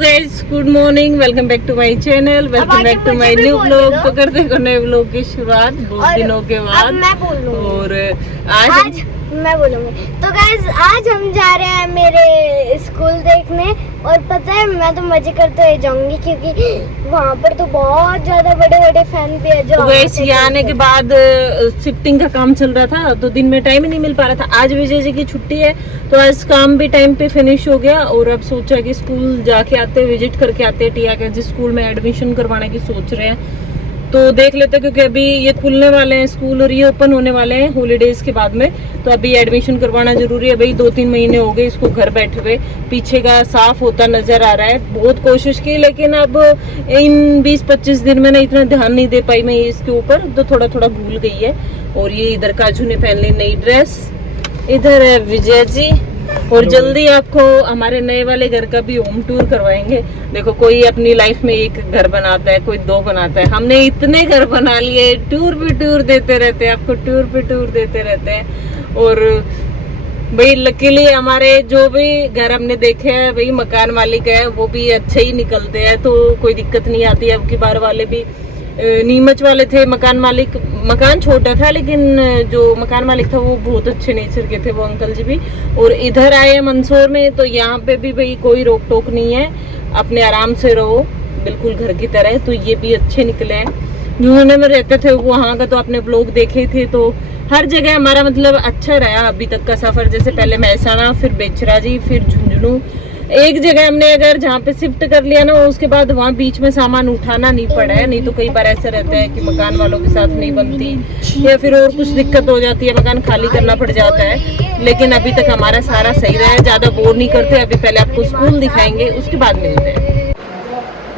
Guys, good morning, welcome back to my channel, welcome back to my new blog. तो करते हैं नए blog की शुरुआत बहुत दिनों के बाद। मैं बोलूंगी और आज मैं बोलूंगी। तो गाइस, आज हम जा रहे हैं मेरे स्कूल देखने, और पता है मैं तो मजे करते हुए जाऊंगी क्योंकि वहाँ पर तो बहुत ज्यादा बड़े बड़े फैन भी है। तो गाइस, यहाँ आने के बाद शिफ्टिंग का काम चल रहा था तो दिन में टाइम ही नहीं मिल पा रहा था। आज विजय जी की छुट्टी है तो आज काम भी टाइम पे फिनिश हो गया और अब सोचा कि स्कूल जाके आते, विजिट करके आते टिया के जिस स्कूल में एडमिशन करवाने की सोच रहे हैं। तो देख लेते हैं क्योंकि अभी ये खुलने वाले हैं स्कूल और ये ओपन होने वाले हैं हॉलीडेज के बाद में। तो अभी एडमिशन करवाना जरूरी है भाई। 2-3 महीने हो गए इसको घर बैठे हुए, पीछे का साफ होता नजर आ रहा है। बहुत कोशिश की लेकिन अब इन 20-25 दिन में ना इतना ध्यान नहीं दे पाई मैं इसके ऊपर, तो थोड़ा थोड़ा भूल गई है। और ये इधर काजू ने पहन ली नई ड्रेस, इधर है विजय जी, और जल्दी आपको हमारे नए वाले घर का भी होम टूर करवाएंगे। देखो, कोई अपनी लाइफ में एक घर बनाता है, कोई 2 बनाता है, हमने इतने घर बना लिए, टूर पे टूर देते रहते हैं आपको, टूर पे टूर देते रहते हैं। और भाई लकीली हमारे जो भी घर हमने देखे हैं भाई मकान मालिक है वो भी अच्छे ही निकलते हैं, तो कोई दिक्कत नहीं आती है। अब की बार वाले भी नीमच वाले थे मकान मालिक, मकान छोटा था लेकिन जो मकान मालिक था वो बहुत अच्छे नेचर के थे वो अंकल जी भी। और इधर आए हैं मंदसौर में तो यहाँ पे भी भाई कोई रोक टोक नहीं है, अपने आराम से रहो बिल्कुल घर की तरह। तो ये भी अच्छे निकले हैं। झुंझुनू में रहते थे वहाँ का तो आपने व्लॉग देखे थे, तो हर जगह हमारा मतलब अच्छा रहा अभी तक का सफर। जैसे पहले महसाना, फिर बेचराजी, फिर झुंझुनू। एक जगह हमने अगर जहाँ पे शिफ्ट कर लिया ना उसके बाद वहाँ बीच में सामान उठाना नहीं पड़ा है। नहीं तो कई बार ऐसा रहता है कि मकान वालों के साथ नहीं बनती या फिर और कुछ दिक्कत हो जाती है, मकान खाली करना पड़ जाता है। लेकिन अभी तक हमारा सारा सही रहा है, ज्यादा बोर नहीं करते। अभी पहले आपको स्कूल दिखाएंगे उसके बाद मिलते हैं।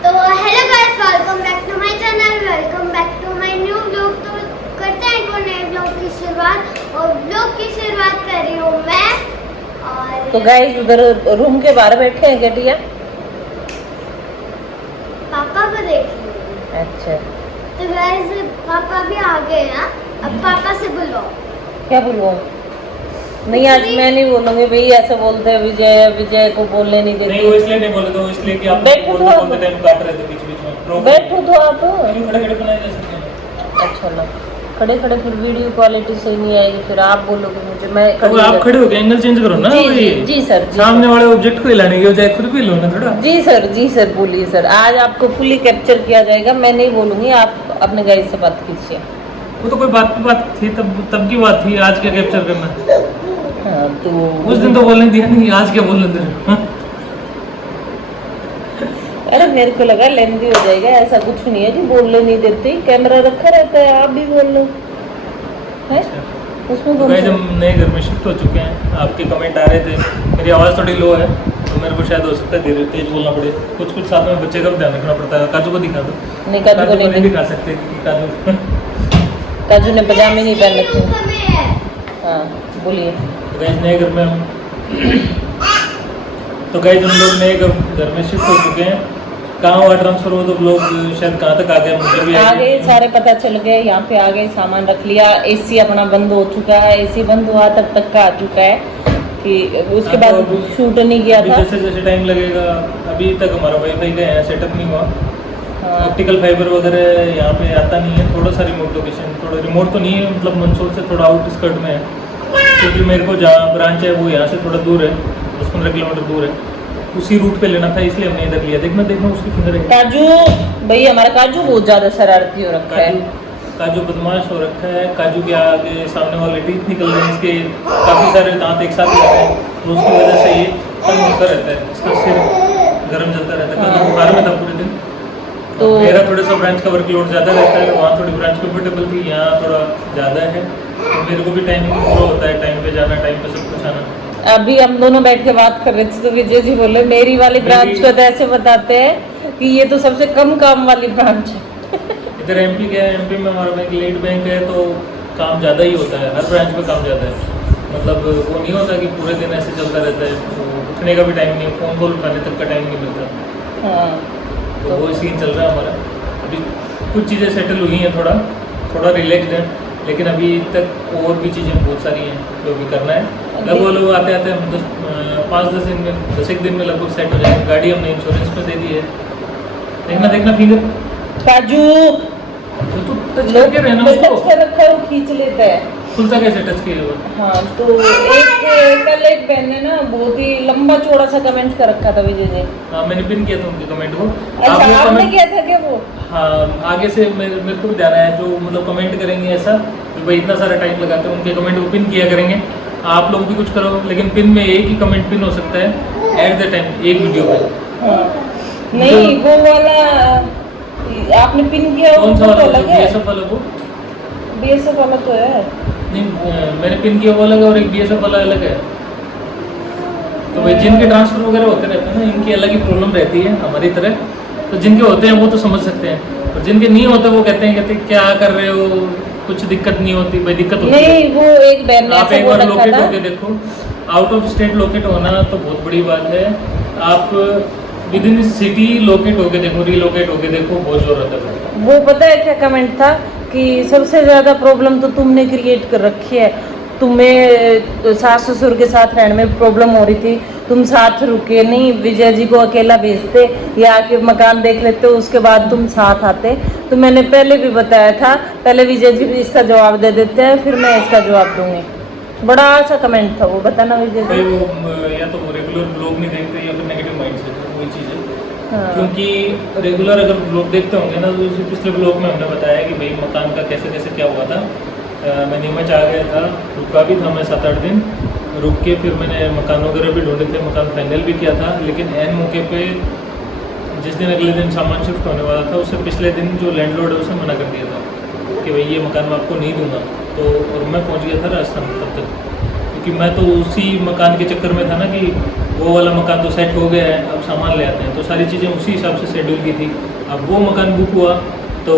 तो hello guys, welcome back to my channel, welcome back to my new blog. तो करते हैं एक नए ब्लॉग की शुरुआत, और ब्लॉग की शुरुआत कर रही हूँ मैं। और तो गाइस, उधर रूम के बाहर बैठे हैं क्या टिया? पापा को देख लीजिए। अच्छा, तो गाइस पापा भी आ गए हैं, अब पापा से बोलो। क्या बोलूँ? नहीं, आज मैं नहीं बोलूंगी भाई, ऐसा बोलते हैं विजय, विजय को बोलने नहीं देते। नहीं, वो इसलिए नहीं बोले तो इसलिए कि आप बैठो तो आप, टाइम काट रहे थे बीच-बीच में। बैठो तो आप, खड़े-खड़े बनाए जा सकते हैं। अच्छा ना, खड़े खड़े फिर वीडियो क्वालिटी सही नहीं आएगी, फिर आप बोलोगे मुझे। मैं तो आप खड़े हो गए, एंगल चेंज करो ना। जी सर, सामने वाले ऑब्जेक्ट को हिलाने की बजाय खुद को हिलो ना थोड़ा। जी सर बोलिए सर। आज आपको फुली कैप्चर किया जाएगा, मैं नहीं बोलूंगी, आप अपने गाइड से बात कीजिए। वो तो कोई बात थी, तब की बात थी, आज क्या कैप्चर करना। हाँ, तो उस दिन तो बोलने दिया नहीं, आज क्या बोलने दे रहे। अरे मेरे को लगा लेंदी हो जाएगा, ऐसा कुछ नहीं है जी, बोलने नहीं देते, कैमरा रखा रहता है, आप भी बोल लो है उसमें। तो गाइस, हम नए घर में शिफ्ट हो चुके हैं। आपके कमेंट आ रहे थे, मेरी आवाज़ थोड़ी लो है तो मेरे को शायद हो सकता है धीरे तेज बोलना पड़े। कुछ साथ में बच्चे का भी ध्यान रखना पड़ता है। काजू को दिखा दो। नहीं, काजू को नहीं दिखा सकते काजू। काजू ने पजामे नहीं पहन रखे। हाँ बोलिए। नए घर में हम तो गाइस हम लोग नए घर में शिफ्ट हो चुके हैं। कहाँ हुआ ट्रांसफर हो तो लोग शायद कहाँ तक आ गए, मुझे भी आ गए, सारे पता चल गए। यहाँ पे आ गए, सामान रख लिया, एसी अपना बंद हो चुका है। एसी बंद हुआ तक का आ चुका है कि उसके बाद शूट नहीं किया था। जैसे जैसे टाइम लगेगा, अभी तक हमारा वाईफाई का यहाँ सेटअप नहीं हुआ। ऑप्टिकल फाइबर वगैरह यहाँ पे आता नहीं है। थोड़ा सा रिमोट लोकेशन, थोड़ा रिमोट तो नहीं है, मतलब मंदसौर से थोड़ा आउटस्कर्ट में है, क्योंकि मेरे को जहाँ ब्रांच है वो यहाँ से थोड़ा दूर है, 10-15 किलोमीटर दूर है। उसी रूट पे लेना था इसलिए हमने इधर लिया। देखना उसकी फिंगर है। काजू भाई, हमारा काजू बहुत ज्यादा शरारती हो रखा है। काजू बदमाश हो रखा है। काजू के आगे सामने वाले टीथ निकल रहे हैं, इसके काफ़ी सारे दांत एक साथ लगे हैं, तो उसकी वजह से ये तंग होता रहता है। इसका सिर गर्म चलता रहता है, क्योंकि बुखार में था पूरे दिन। तो मेरा थोड़ा सा ब्रांच का वर्कलोड ज़्यादा रहता है, वहाँ थोड़ी ब्रांच कंफर्टेबल थी, यहाँ थोड़ा ज़्यादा है। तो मेरे को भी टाइम पूरा होता है, टाइम पे जाना, टाइम पे सब कुछ आना। अभी हम दोनों बैठ के बात कर रहे थे तो विजय जी बोले मेरी वाली ब्रांच को तो ऐसे बताते हैं कि ये तो सबसे कम काम वाली ब्रांच है। इधर एमपी क्या है, एमपी में हमारा बैंक लीड बैंक है, तो काम ज़्यादा ही होता है। हर ब्रांच में काम ज़्यादा है, मतलब वो नहीं होता कि पूरे दिन ऐसे चलता रहता है। तो उठने का भी टाइम नहीं, फ़ोन कॉल उठाने तक का टाइम नहीं मिलता। हाँ, तो वो सीन चल रहा है हमारा। अभी कुछ चीज़ें सेटल हुई हैं, थोड़ा रिलैक्सड है। लेकिन अभी तक और भी चीज़ें बहुत सारी हैं जो भी करना है। लगभग आते आते हम 5-10 दिन में 10 दिन में लगभग सेट हो जाएंगे। गाड़ी हमने इंश्योरेंस पे दे दी है। देखना फिंगर काजू तो टच करके रहना टच उसको, कर रखा है वो खींच लेता है। खुलता कैसे टच किए हुए? हाँ तो कल एक बहन ने ना बहुत ही लंबा चौड़ा सा कमेंट कर रखा था विजय जी। हाँ मैंने पिन किया था उनके कमेंट को। अच्छा लोग आपने comment- किया था क्या वो? हाँ आगे से मेरे को भी ध्यान आया, जो मतलब कमेंट करेंगे ऐसा कि भाई इतना सारा टाइम लगाते हैं, उनके कमेंट को पिन किया करेंगे। आप लोग भी कुछ करो, लेकिन पिन में एक ही कमेंट पिन हो सकता है एट द टाइम एक वीडियो पे। हाँ। नहीं वो वाला आपने पिन किया कौन सा वो तो वाला? अलग है। BSF वाला वो BSF वाला तो है नहीं, मैंने पिन किया वो अलग है और एक BSF वाला अलग है। तो भाई जिनके ट्रांसफर वगैरह होते रहते हैं ना, इनकी अलग ही प्रॉब्लम रहती है हमारी तरह। तो जिनके होते हैं वो तो समझ सकते हैं, और जिनके नहीं होते वो कहते क्या कर रहे हो, कुछ दिक्कत नहीं होती। भाई दिक्कत होती है। नहीं वो एक बहन ने आप ऐसा एक बोल बार रखा लोकेट था। होके देखो, आउट ऑफ स्टेट लोकेट होना तो बहुत बड़ी बात है। आप विद इन सिटी लोकेट होके देखो, रीलोकेट होके देखो, बहुत जरूरत है। वो पता है क्या कमेंट था कि सबसे ज्यादा प्रॉब्लम तो तुमने क्रिएट कर रखी है। तुम्हें सास ससुर के साथ रहने में प्रॉब्लम हो रही थी, तुम साथ रुके नहीं, विजय जी को अकेला भेजते या आके मकान देख लेते, उसके बाद तुम साथ आते। तो मैंने पहले भी बताया था, पहले विजय जी इसका जवाब दे देते हैं फिर मैं इसका जवाब दूंगी। बड़ा अच्छा कमेंट था वो, बताना विजय भाई जी। वो या तो वो रेगुलर ब्लॉग नहीं देखते या फिर नेगेटिव माइंड से, वही चीज़ है। हाँ। क्योंकि रेगुलर अगर ब्लॉग देखते होंगे ना, तो उसी पिछले ब्लॉग में हमने बताया कि भाई मकान का कैसे कैसे क्या हुआ था। मैं नीमच आ गया था, रुका भी था मैं 7-8 दिन, रुक के फिर मैंने मकान वगैरह भी ढूंढे थे, मकान फाइनल भी किया था। लेकिन एन मौके पे जिस दिन अगले दिन सामान शिफ्ट होने वाला था, उससे पिछले दिन जो लैंडलॉर्ड है उसे मना कर दिया था कि भाई ये मकान मैं आपको नहीं दूंगा। तो और मैं पहुंच गया था राजस्थान तब तक, क्योंकि मैं तो उसी मकान के चक्कर में था ना कि वो वाला मकान तो सेट हो गया है, अब सामान ले आते हैं। तो सारी चीज़ें उसी हिसाब से शेड्यूल की थी। अब वो मकान बुक हुआ तो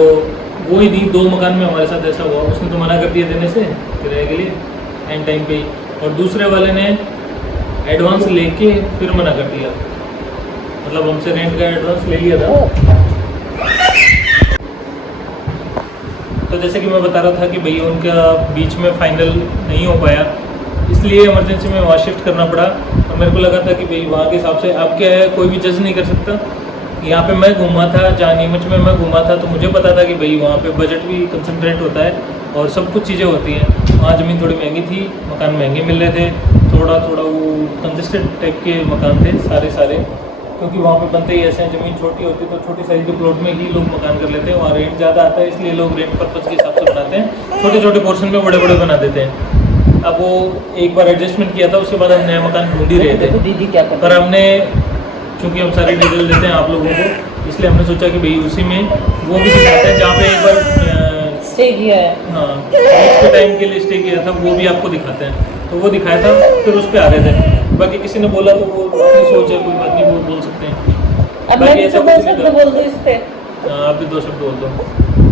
वो ही नहीं, 2 मकान में हमारे साथ ऐसा हुआ, उसने तो मना कर दिया देने से किराए के लिए एंड टाइम पे ही, और दूसरे वाले ने एडवांस लेके फिर मना कर दिया। मतलब हमसे रेंट का एडवांस ले लिया था। तो जैसे कि मैं बता रहा था कि भैया उनका बीच में फाइनल नहीं हो पाया, इसलिए इमरजेंसी में वहाँ शिफ्ट करना पड़ा। और मेरे को लगा था कि भाई वहाँ के हिसाब से अब क्या है, कोई भी जज नहीं कर सकता। यहाँ पे मैं घूमा था, जहाँ नीमच में मैं घूमा था, तो मुझे पता था कि भाई वहाँ पे बजट भी कंसंट्रेट होता है और सब कुछ चीज़ें होती हैं। वहाँ ज़मीन थोड़ी महंगी थी, मकान महंगे मिल रहे थे, थोड़ा वो कंजस्टेड टाइप के मकान थे सारे, क्योंकि वहाँ पे बनते ही ऐसे हैं, ज़मीन छोटी होती है तो छोटी साइज़ के प्लॉट में ही लोग मकान कर लेते हैं। वहाँ रेंट ज़्यादा आता है, इसलिए लोग रेंट पर्पज़ के हिसाब से बनाते हैं, छोटे पोर्शन में बड़े बना देते हैं। अब वो एक बार एडजस्टमेंट किया था, उसके बाद हम नया मकान ढूंढ ही रहे थे। दीदी क्या कर पर हमने, चूँकि हम सारी डिटेल देते हैं आप लोगों को, इसलिए हमने सोचा कि भाई उसी में वो भी दिखाते हैं जहाँ पे एक बार स्टे किया है। हाँ बीच के टाइम के लिए स्टे किया था, वो भी आपको दिखाते हैं। तो वो दिखाया था, फिर उस पर आ रहे थे। बाकी किसी ने बोला तो वो अपनी सोच है, कोई बात नहीं, वो बोल सकते हैं। अब मैं बाकी भी ऐसा तो कुछ बोल नहीं सकते था। बोल दो इस पे। हाँ, आप भी 2 शब्द बोल दो।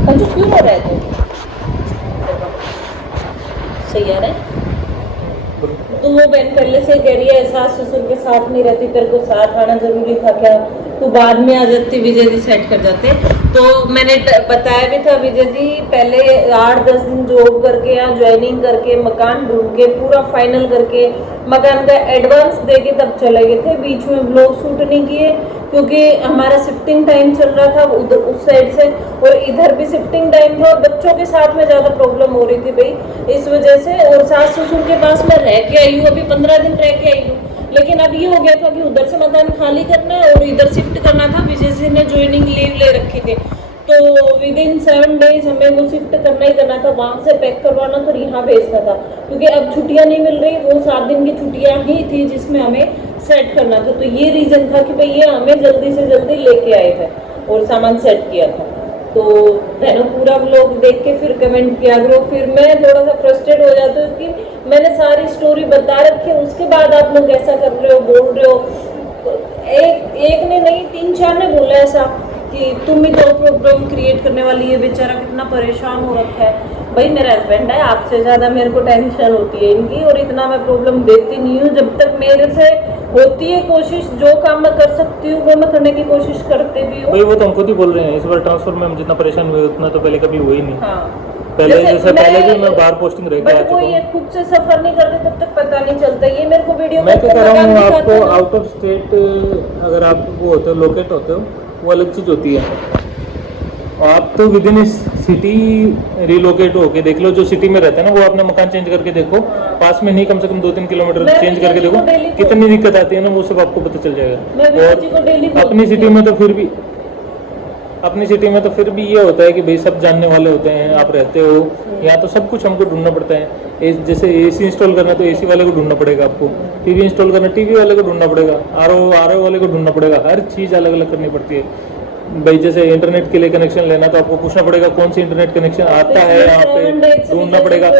कंजूस क्यों हो रहा है तू? सही आ रहा है। तो वो बहन पहले से कह रही है सास ससुर के साथ नहीं रहती, तेरे को साथ आना जरूरी था क्या? तो बाद में आ जाती, विजय जी सेट कर जाते। तो मैंने बताया भी था, विजय जी पहले 8-10 दिन जॉब करके या ज्वाइनिंग करके मकान ढूंढ के पूरा फाइनल करके मकान का एडवांस दे के तब चले गए थे। बीच में व्लॉग शूट नहीं किए क्योंकि हमारा शिफ्टिंग टाइम चल रहा था उधर उस साइड से, और इधर भी शिफ्टिंग टाइम था और बच्चों के साथ में ज़्यादा प्रॉब्लम हो रही थी भाई इस वजह से। और सास ससुर के पास मैं रह के आई हूँ, अभी 15 दिन रह के आई हूँ, लेकिन अब ये हो गया था कि उधर से मकान खाली करना है और इधर शिफ्ट करना था। विजय जी ने ज्वाइनिंग लीव ले रखी थी, तो विद इन 7 डेज हमें वो शिफ्ट करना ही करना था, वहाँ से पैक करवाना तो यहाँ भेजना था, क्योंकि अब छुट्टियाँ नहीं मिल रही। वो 7 दिन की छुट्टियाँ ही थी जिसमें हमें सेट करना था। तो ये रीज़न था कि भाई ये हमें जल्दी से जल्दी लेके आए थे और सामान सेट किया था। तो बहनों पूरा व्लॉग देख के फिर कमेंट किया करो। फिर मैं थोड़ा सा फ्रस्ट्रेट हो जाती हूँ कि मैंने सारी स्टोरी बता रखी है, उसके बाद आप लोग ऐसा कर रहे हो, बोल रहे हो। एक ने नहीं 3-4 ने बोला ऐसा कि तुम ही तो प्रॉब्लम क्रिएट करने वाली है, बेचारा कितना परेशान हो रखा है। भाई मेरा हस्बैंड है, आपसे ज़्यादा मेरे को टेंशन होती है इनकी, और इतना मैं प्रॉब्लम देती नहीं हूँ। जब तक मेरे से होती है कोशिश, जो काम मैं कर सकती हूँ वो मैं करने की कोशिश करती भी हूँ। भाई वो तो हम खुद ही बोल रहे हैं, इस बार ट्रांसफर में हम जितना परेशान हुए उतना तो पहले कभी हुआ ही नहीं। हाँ पहले जैसे पहले भी मैं मैं बाहर पोस्टिंग रह के आ बट वो चुका ये हूँ। खुद से सफर नहीं करते तब तक पता नहीं चलता। ये मेरे को वीडियो मैं क्या कह रहा हूँ, दिखाते आपको हैं ना। आउट ऑफ स्टेट अगर आप वो होते हो, लोकेट होते हो, वो अलग चीज़ होती है। और आप तो विद इन सिटी रिलोकेट होके देख लो, जो सिटी में रहते हैं ना वो अपना मकान चेंज करके देखो, हाँ। पास में नहीं कम से कम 2-3 किलोमीटर मैं चेंज भी करके किसी देखो को डेली कितनी दिक्कत आती है ना, वो सब आपको पता चल जाएगा। मैं भी किसी को डेली और अपनी सिटी में तो फिर भी अपनी सिटी में तो फिर भी ये होता है कि भाई सब जानने वाले होते हैं, आप रहते हो यहाँ तो सब कुछ हमको ढूंढना पड़ता है। जैसे एसी इंस्टॉल करना तो एसी वाले को ढूंढना पड़ेगा, आपको टीवी इंस्टॉल करना टीवी वाले को ढूंढना पड़ेगा, आरओ वाले को ढूंढना पड़ेगा, हर चीज़ अलग अलग करनी पड़ती है। भाई जैसे इंटरनेट के लिए कनेक्शन लेना तो आपको पूछना पड़ेगा कौन सी इंटरनेट कनेक्शन आता है, यहाँ पे ढूंढना पड़ेगा।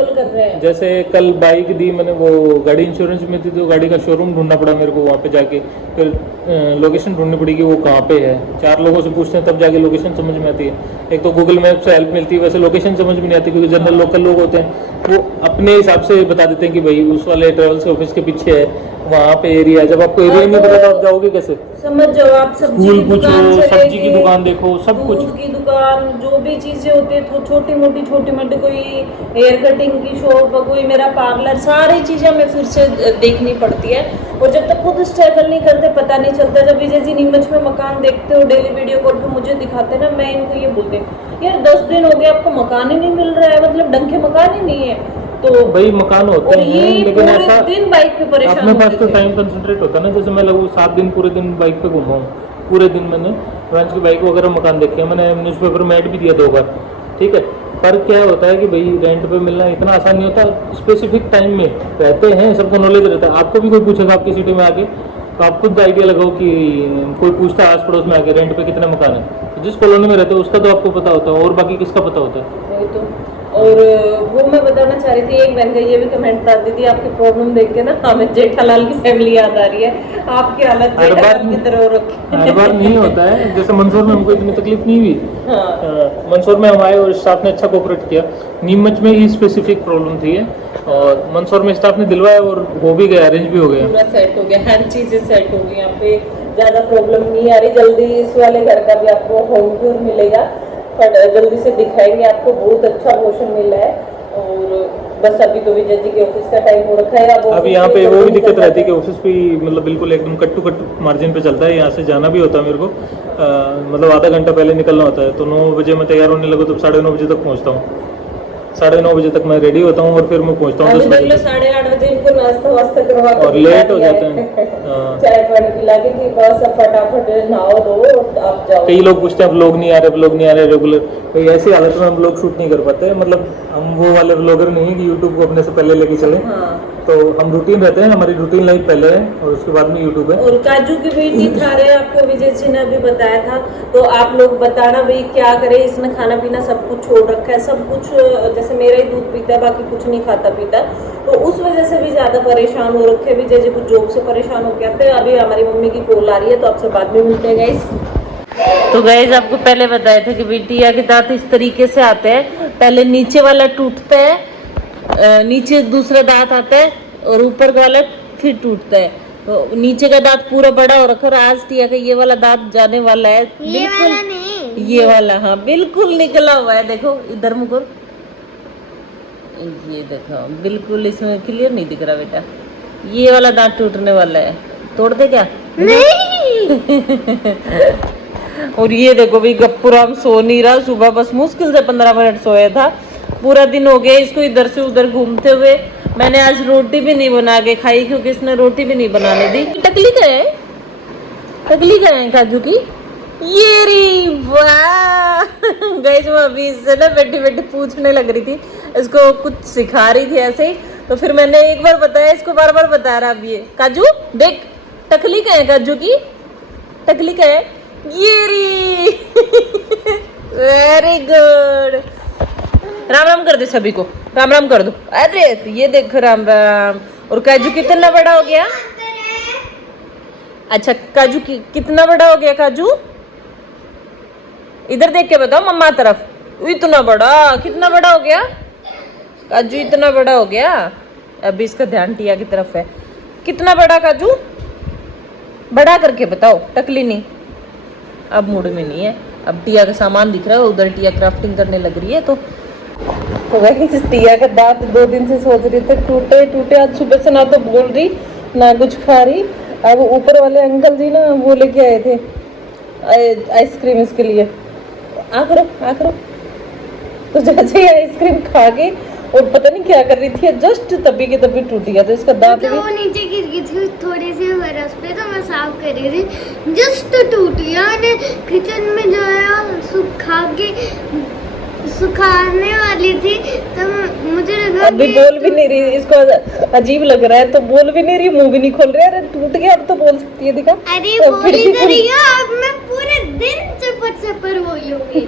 जैसे कल बाइक दी मैंने, वो गाड़ी इंश्योरेंस में थी तो गाड़ी का शोरूम ढूंढना पड़ा मेरे को, वहाँ पे जाके फिर लोकेशन ढूंढनी पड़ेगी वो कहाँ पे है। 4 लोगों से पूछते हैं तब जाके लोकेशन समझ में आती है। एक तो गूगल मैप से हेल्प मिलती है, वैसे लोकेशन समझ में नहीं आती क्योंकि जनरल लोकल लोग होते हैं वो अपने हिसाब से बता देते हैं कि भाई उस वाले ट्रेवल्स ऑफिस के पीछे है, वहाँ पे एरिया। जब आपको एरिया नहीं पता तो आप जाओगे कैसे? समझ जाओ आप, सब्जी स्कूल की दुकान पूछो, से सब्जी की लेके दुकान देखो, सब कुछ। दूध की दुकान, जो भी चीजें होती है तो छोटी मोटी कोई हेयर कटिंग की शॉप, कोई मेरा पार्लर, सारी चीजें हमें फिर से देखनी पड़ती है। और जब तक खुद स्ट्रगल नहीं करते पता नहीं चलता। जब विजय जी नीमच में मकान देखते हो डेली वीडियो कॉल पे मुझे दिखाते ना, मैं इनको ये बोलती हूँ यार 10 दिन हो गए आपको मकान ही नहीं मिल रहा है, मतलब ढंग के मकान ही नहीं है। तो भाई मकान होते और हैं ये लेकिन पूरे ऐसा दिन बाइक पे परेशान अपने पास होते तो थे। टाइम कंसंट्रेट होता है ना। जैसे मैं लगभग 7 दिन पूरे दिन बाइक पे घूमा हूँ, पूरे दिन मैंने ब्रांच की बाइक वगैरह मकान देखे हैं, मैंने न्यूज़पेपर में ऐड भी दिया 2 बार, ठीक है। पर क्या होता है कि भाई रेंट पे मिलना इतना आसान नहीं होता, स्पेसिफिक टाइम में रहते हैं, सबको नॉलेज रहता है। आपको भी कोई पूछेगा आपकी सिटी में आके तो आप खुद आइडिया लगाओ कि कोई पूछता है आस पड़ोस में आके रेंट पे कितने मकान है, तो जिस कॉलोनी में रहते हो उसका तो आपको पता होता है, और बाकी किसका पता होता है? वही तो। और वो मैं बताना चाह रही थी, एक बहन का ये भी कमेंट था, दीदी आपकी प्रॉब्लम देख के ना हमें जेठालाल की फैमिली याद आ रही है, आपकी हालत हर बार जेठालाल की तरह हो रखी है। हर बार नहीं होता है। जैसे मंदसौर में हमको इतनी तकलीफ नहीं हुई, हाँ। मंदसौर में हम आए और स्टाफ ने अच्छा कोऑपरेट किया। नीमच में ही स्पेसिफिक प्रॉब्लम थी और मंदसौर में स्टाफ ने दिलवाया और हो भी गया, अरेंज भी हो गया, पूरा सेट हो गया, हर चीजें सेट हो गई, यहाँ पे ज्यादा प्रॉब्लम नहीं आ रही। जल्दी इस वाले घर का भी आपको होम टूर मिलेगा, जल्दी से दिखाएंगे आपको, बहुत अच्छा पोर्शन मिला है। और बस अभी तो विजय जी के ऑफिस का टाइम हो रखा है। अब यहाँ पे वो भी दिक्कत रहती है कि ऑफिस भी मतलब बिल्कुल एकदम कट टू कट मार्जिन पे चलता है। यहाँ से जाना भी होता है मेरे को, मतलब आधा घंटा पहले निकलना होता है, तो 9 बजे मैं तैयार होने लगूँ तो 9:30 बजे तक पहुँचता हूँ। 9:30 बजे तक मैं रेडी होता हूँ और फिर मैं पहुँचता हूँ 10 बजे तक। 8:30 बजे इनको नाश्ता वास्ता करवा के और लेट हो जाते हैं। चाय पानी पिला के कि बस अब फटाफट नहाओ धो और आप जाओ। कई लोग पूछते हैं अब लोग नहीं आ रहे रेगुलर, तो ऐसी हालत में हम लोग शूट नहीं कर पाते। मतलब हम वो वाले व्लॉगर नहीं है कि यूट्यूब को अपने से पहले लेके चले, हाँ। तो हम रूटीन रहते हैं, हमारी रूटीन लाइफ पहले है और उसके बाद में यूट्यूब है। और काजू की बेटी था रहे, आपको विजय जी ने अभी बताया था, तो आप लोग बताना भाई क्या करे। इसने खाना पीना सब कुछ छोड़ रखा है, सब कुछ जैसे मेरा ही दूध पीता है, बाकी कुछ नहीं खाता पीता, तो उस वजह से भी ज्यादा परेशान हो रखे। विजय जी कुछ जॉब से परेशान हो गया थे। अभी हमारी मम्मी की कॉल आ रही है तो आपसे बाद में मिलते हैं गाइस। तो गाइस आपको पहले बताया था कि बिटिया के दांत इस तरीके से आते हैं, पहले नीचे वाला टूटता है, नीचे दूसरा दांत आता है और ऊपर वाला फिर टूटता है। तो नीचे का दांत पूरा बड़ा हो रखा है और आज टिया का ये वाला दांत जाने वाला है, ये वाला नहीं, ये वाला, हाँ बिल्कुल निकला हुआ है। देखो इधर मुकुर, ये देखो बिल्कुल इसमें क्लियर नहीं दिख रहा बेटा, ये वाला दांत टूटने वाला है, तोड़ दे क्या? नहीं। और ये देखो भाई गप्पूराम सो नहीं रहा, सुबह बस मुश्किल से 15 मिनट सोया था, पूरा दिन हो गया इसको इधर से उधर घूमते हुए। मैंने आज रोटी भी नहीं बना के खाई क्योंकि इसने रोटी भी नहीं बनाने दी। टकली का है, टकली का है काजू की, ये री वाह। गाइस वो अभी इससे ना बैठी बैठी पूछने लग रही थी, इसको कुछ सिखा रही थी ऐसे ही, तो फिर मैंने एक बार बताया, इसको बार बार बता रहा। अब ये काजू देख, टकली का है काजू की, टकली का है, ये री। Very good. राम राम कर दे सभी को, राम राम कर दो। अरे ये देखो राम राम। और काजू कितना बड़ा हो गया? अच्छा काजू कितना बड़ा हो गया काजू? इधर देख के बताओ मम्मा तरफ। इतना बड़ा, कितना बड़ा हो गया काजू? इतना बड़ा हो गया। अभी इसका ध्यान टिया की तरफ है। कितना बड़ा काजू? बड़ा करके बताओ, टकली नहीं। अब मूड में नहीं है, अब टिया का सामान दिख रहा है, उधर टिया क्राफ्टिंग करने लग रही है तो तो वही टिया का दांत 2 दिन से सोच रही थी टूटे टूटे। आज सुबह से ना तो बोल रही ना कुछ खा रही। अब ऊपर वाले अंकल जी ना वो लेके आए थे आइसक्रीम इसके लिए। आखिर तो जैसे ही आइसक्रीम खा के और पता नहीं क्या कर रही थी, जस्ट तभी के तभी टूट गया। तो इसका दांत तो वो नीचे गिर गई थी थोड़ी सी बर्फ पे, तो मैं साफ कर रही थी, जस्ट टूट गया। मैंने किचन में जो है सुखाने वाली थी, तो मुझे लगा अभी बोल भी नहीं रही, इसको अजीब लग रहा है तो बोल भी नहीं रही, मुंह भी नहीं खोल रही। अरे टूट गया अब तो बोल सकती है, दिखा। अरे बोल ही तो रही हूँ, अब मैं पूरे दिन चपर बोलूंगी।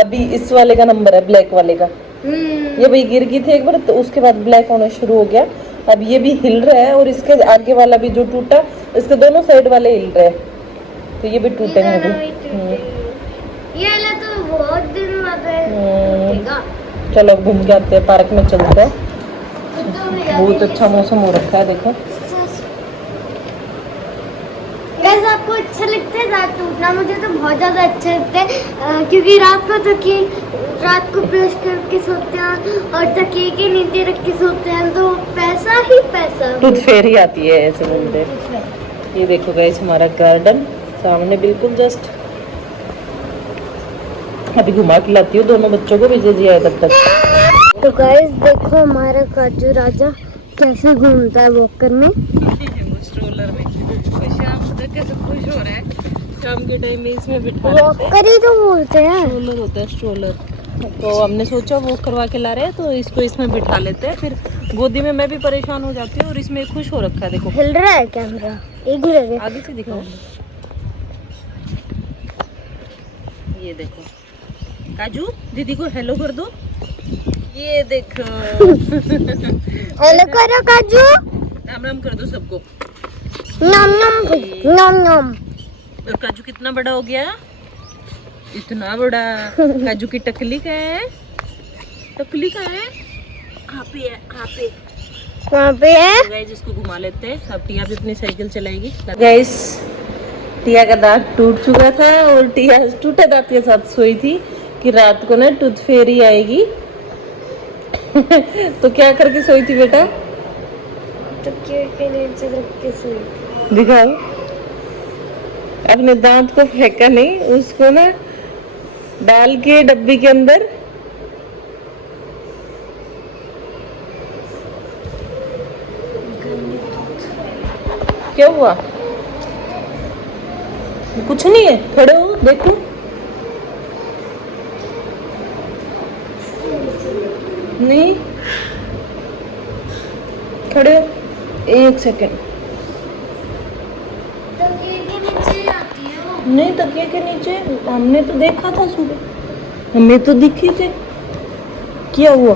अभी इस वाले का नंबर है, ब्लैक वाले का। ये भाई गिर गई थी एक बार, तो उसके बाद ब्लैक होना शुरू हो गया। अब ये भी हिल रहा है और इसके आगे वाला भी जो टूटा, इसके दोनों साइड वाले हिल रहे हैं, तो ये भी टूटेंगे भी। ये वाला तो बहुत दिन बाद टूटेगा। चलो अब घूम के आते हैं, पार्क में चलते हैं। बहुत अच्छा मौसम हो रखा है, देखो। गाइस आपको अच्छा लगता है रात टूटना? मुझे तो बहुत ज़्यादा अच्छा लगता है, क्योंकि रात को ब्रश करके सोते हैं और तकिए के नीचे रख के सोते हैं, तो पैसा ही पैसा। टूथ फेयरी आती है ऐसे बोलते हैं। ये देखो गाइस हमारा गार्डन सामने बिल्कुल जस्ट। अभी घुमा के लाती हूँ दोनों बच्चों को, विजय जी आए तब तक। तो गाइस देखो हमारा काजू राजा कैसे घूमता है वॉक करने। स्ट्रोलर में शाम तक कैसे खुश हो रहा है। शाम के टाइम में इसमें बिठा वॉकर ही तो बोलते हैं। स्ट्रोलर होता है, स्ट्रोलर। तो हमने सोचा वो करवा के ला रहे हैं, तो इसको इसमें बिठा लेते हैं। फिर गोदी में मैं भी परेशान हो जाती हूँ और इसमें खुश हो रखा है। देखो हिल रहा है कैमरा, एक मिनट आगे से दिखाओ। ये देखो काजू, दीदी को हेलो कर दो। ये देखो हेलो करो काजू, राम राम कर दो सबको। नम नम नम नम। और काजू कितना बड़ा हो गया, इतना बड़ा। काजू की टकली कहाँ है? टकली कहाँ है? कहाँ पे है? कहाँ पे है? तो गाइस इसको घुमा लेते हैं। सब टिया भी अपनी साइकिल चलाएगी। गाइस टिया का दांत टूट चुका था और टिया टूटे दांत के साथ सोई थी कि रात को ना टूथ फेयरी आएगी। तो क्या करके सोई थी बेटा? तकिए के नीचे रख के सोई। दिखाओ। अपने दांत को फेंका नहीं, उसको ना डाल के डब्बी के अंदर। क्या हुआ? कुछ नहीं है, खड़े हो देखो। नहीं खड़े हो, एक सेकेंड। तकिए के नीचे आती है वो। नहीं तकिए के नीचे हमने तो देखा था सुबह, हमें तो दिखी थे। क्या हुआ?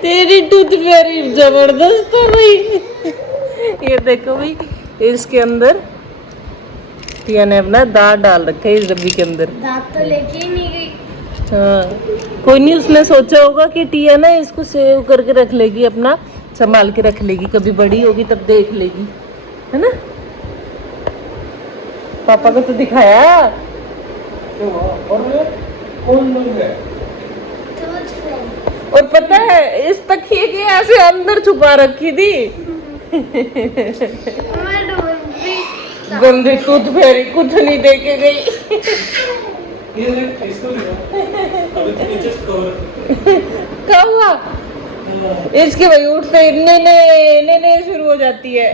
तेरी टूथ फेयरी जबरदस्त है भाई। ये देखो भाई, इसके अंदर टिया ने अपना दांत डाल रखा है इस डब्बी के अंदर। दांत तो लेके ही नहीं गई। हाँ, कोई नहीं, उसने सोचा होगा कि टिया ना इसको सेव करके रख लेगी, अपना संभाल के रख लेगी, कभी बड़ी होगी तब देख लेगी, है ना। पापा को तो दिखाया। और पता है इस तकिए के ऐसे अंदर छुपा रखी थी। गंदी टूथ फेयरी कुछ नहीं देके गई। क्या हुआ? इसकी भाई उठते ने शुरू हो जाती है।